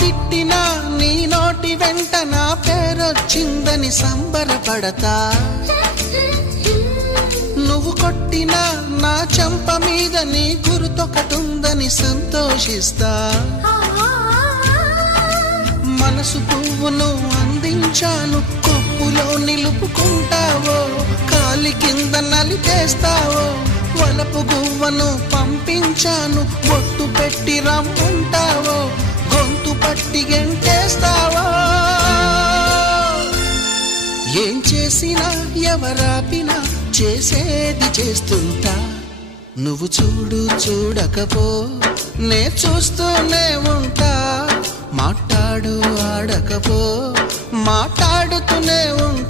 తిట్టినా నీ నోటి వెంట నా పేరొచ్చిందని సంబరపడతా. నువ్వు కొట్టినా నా చెంప మీద నీ గురుతొకటుందని సంతోషిస్తా. మనసు పువ్వును అందించాను, కొప్పులో నిలుపుకుంటావో, కాలి కింద నలిపేస్తావో. వలపు గువ్వను పంపించాను, బొట్టు పెట్టి రమ్ముంటావో, గొంతు పట్టి గెంటేస్తావో. ఏం చేసినా ఎవరాపినా చేసేది చేస్తుంటా. నువ్వు చూడు చూడకపో నే చూస్తూనే ఉంటా. మాట్లాడు ఆడకపో మాట్లాడుతూనే ఉంటా.